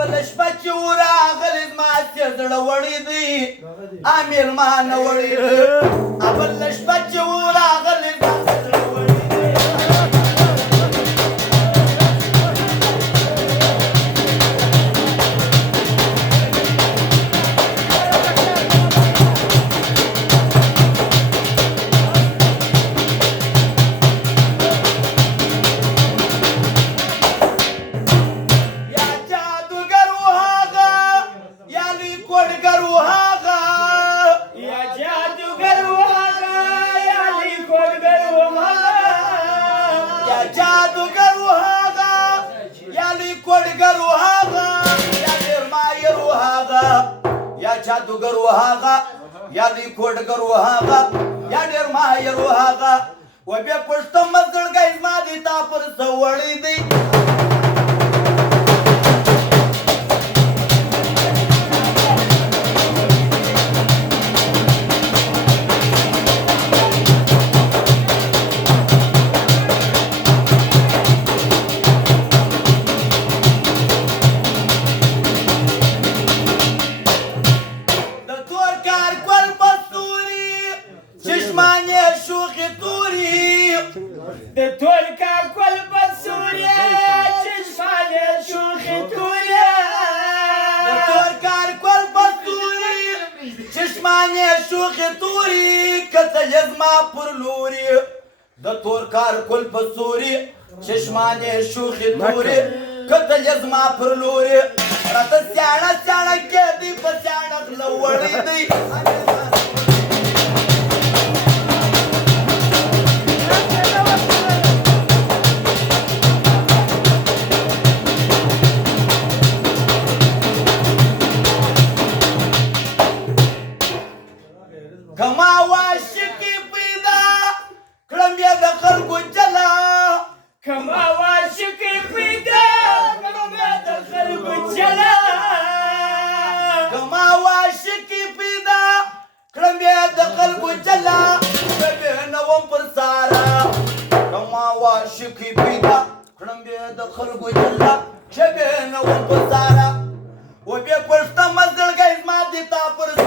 بل شپه چې وراغلی زما چې زړه وړی دی میلمانه وړی دی بل شپه چې وراغلی زما چې زړه وړی دی जादूगर वहागा या लिखोडगर वहागा या ढेर मायर वहागा व बे पुष्ट मजळ गाइस मादी तापर सवळी दी د تور کار کول بسوري چشمانه شوخي توري کتل زما پر لوري راته سیاړه سیاړه کې دی په سیاړه لوړې دی کما واشکی پیدا کړم بیا د خلکو چلا کما واشکی پیدا کړم بیا د خلکو چلا کما واشکی پیدا کړم بیا د خلکو چلا به نوم پر سارا کما واشکی پیدا کړم بیا د خلکو چلا به نوم پر سارا و بیا پښته مزل گئی ما دي تا پر